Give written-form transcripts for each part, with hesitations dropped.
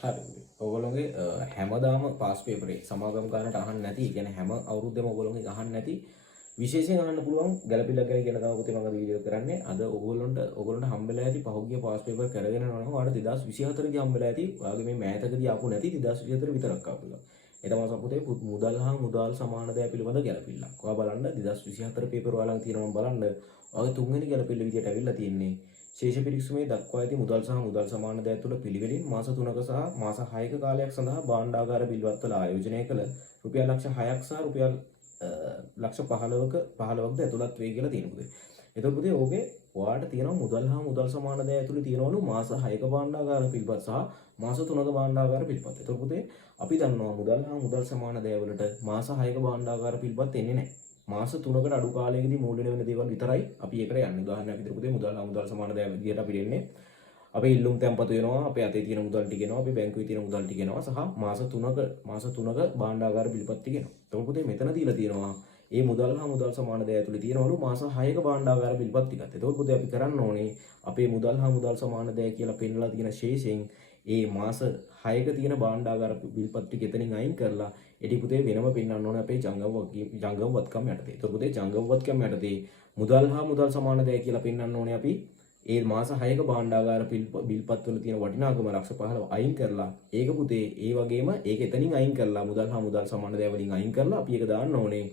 හරි. ඔයගොල්ලෝගේ හැමදාම පාස් පේපරේ සමාගම් ගන්නට අහන්න නැති, ඒ කියන්නේ හැම අවුරුද්දෙම ඔයගොල්ලෝගේ අහන්න නැති විශේෂයෙන් අහන්න පුළුවන් ගැළපිල්ලක් ගැන කියලා තමයි පුතේ මම වීඩියෝ කරන්නේ. අද ඔයගොල්ලන්ට හම්බෙලා ඇති පහුගිය පාස් පේපර් කරගෙන යනවා නම් ඔයාලට 2024 දී හම්බෙලා ඇති. ඔයාගේ මේ මෑතකදී ආපු නැති 2024 විතරක් ආපුලා. ඒ තමයි සපුතේ මුදල් හා මුදල් සමාන දෑ පිළිබඳ ගැළපිල්ලක්. ඔයා බලන්න 2024 පේපර් ඔයාලන් තියෙනවා බලන්න. ඔයාගේ තුන්වෙනි ගැළපිල්ල විදියට ඇවිල්ලා තියෙන්නේ. ශේෂ පිරික්සමේ දක්වා ඇති මුදල් සහ මුදල් සමාන දෑ තුළ පිළිවෙලින් මාස 3ක සහ මාස 6ක කාලයක් සඳහා භාණ්ඩාගාර බිල්වත්වල ආයෝජනය කළ රුපියල් ලක්ෂ 6ක් සහ රුපියල් ලක්ෂ 15ක්ද ඇතුළත් වෙයි කියලා තියෙන පුතේ. එතකොට පුතේ ඕකේ ඔයාලට තියෙනවා මුදල් හා මුදල් සමාන දෑ ඇතුළේ තියෙනවලු මාස 6ක භාණ්ඩාගාර පිළිපත් සහ මාස 3ක භාණ්ඩාගාර පිළිපත්. එතකොට පුතේ අපි දන්නවා මුදල් හා මුදල් සමාන දෑ වලට මාස 6ක භාණ්ඩාගාර පිළිපත් එන්නේ නැහැ. මාස 3කට අඩු කාලයකදී මූල්‍ය වෙන දේවල් විතරයි අපි ඒකට යන්නේ. උදාහරණයක් විදිහට පුතේ මුදල් හා මුදල් සමාන දෑ විදිහට අපි දෙන්නේ අපේ ඉල්ලුම් තැන්පතු වෙනවා, අපේ අතේ තියෙන මුදල් ටික එනවා, අපේ බැංකුවේ තියෙන මුදල් ටික එනවා සහ මාස 3ක භාණ්ඩාගාර පිළිපත් ටික එනවා. එතකොට පුතේ මෙතන දීලා තියෙනවා මේ මුදල් හා මුදල් සමාන දෑ ඇතුලේ තියෙනවලු මාස 6ක භාණ්ඩාගාර පිළිපත් ටිකක්. එතකොට පුතේ අපි කරන්න ඕනේ අපේ මුදල් හා මුදල් සමාන දෑ කියලා පෙන්නලා තියෙන ශේෂයෙන් ඒ මාස 6ක තියෙන භාණ්ඩාගාර පිළිපත් ටික එතනින් අයින් කරලා එටි පුතේ වෙනම පෙන්වන්න ඕනේ අපේ ජංගම වත්කම් යටතේ. එතකොට පුතේ ජංගම වත්කම් යටතේ මුදල් හා මුදල් සමාන දෑ කියලා පෙන්වන්න ඕනේ අපි ඒ මාස 6ක භාණ්ඩාගාර බිල්පත් වල තියෙන වටිනාකම ලක්ෂ 15 අයින් කරලා ඒක පුතේ ඒ වගේම ඒක එතනින් අයින් කරලා මුදල් හා මුදල් සමාන දෑ වලින් අයින් කරලා අපි ඒක දාන්න ඕනේ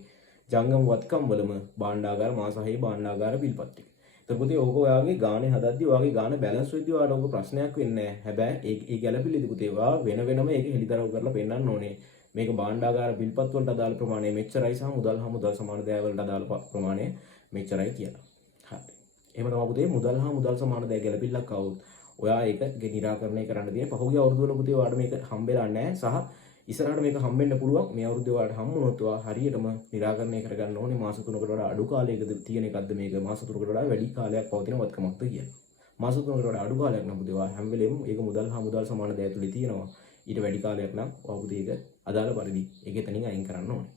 ජංගම වත්කම් වලම භාණ්ඩාගාර මාස 6 භාණ්ඩාගාර බිල්පත් ටික. එතකොට පුතේ ඕක ඔයාගේ ගානේ හදද්දී ඔයාගේ ගාන බැලන්ස් වෙද්දී ඔයාලට ඕක ප්‍රශ්නයක් වෙන්නේ නැහැ. හැබැයි ඒ ගැළපෙලිදි පුතේ ඔයා වෙන වෙනම ඒක හෙලිදරව් කරලා පෙන්නන්න ඕනේ. මේක භාණ්ඩාගාර බිල්පත් වලට අදාළ ප්‍රමාණය මෙච්චරයි සහ මුදල් හා මුදල් සමාන දෑ වලට අදාළ ප්‍රමාණය මෙච්චරයි කියලා. හරි. එහෙම තමයි පුතේ මුදල් හා මුදල් සමාන දෑ ගැළපෙල්ලක් આવුත් ඔයා ඒක නිරාකරණය කරන්න තියෙන පහුගිය අවුරුදු වල පුතේ ඔයාලට මේක හම්බෙලා නැහැ සහ ඉස්සරහට මේක හම්බෙන්න පුළුවන්. මේ අවුරුද්දේ ඔයාලට හම්බුනොත් ඔයා හරියටම නිරාකරණය කරගන්න ඕනේ මාස 3කට වඩා අඩු කාලයකද තියෙන එකක්ද මේක මාස 3කට වඩා වැඩි කාලයක් පවතින වත්කමක්ද කියලා. මාස 3කට වඩා අඩු කාලයක් නම් පුතේ ඔයා හැම වෙලෙම ඒක මුදල් හා මුදල් සමාන දෑ ඇතුලේ තියෙනවා. ඊට වැඩි කාලයක් නම් ඔයා පුතේ ඒක අදාළ පරිදි ඒක එතනින් අයින් කරන්න ඕනේ.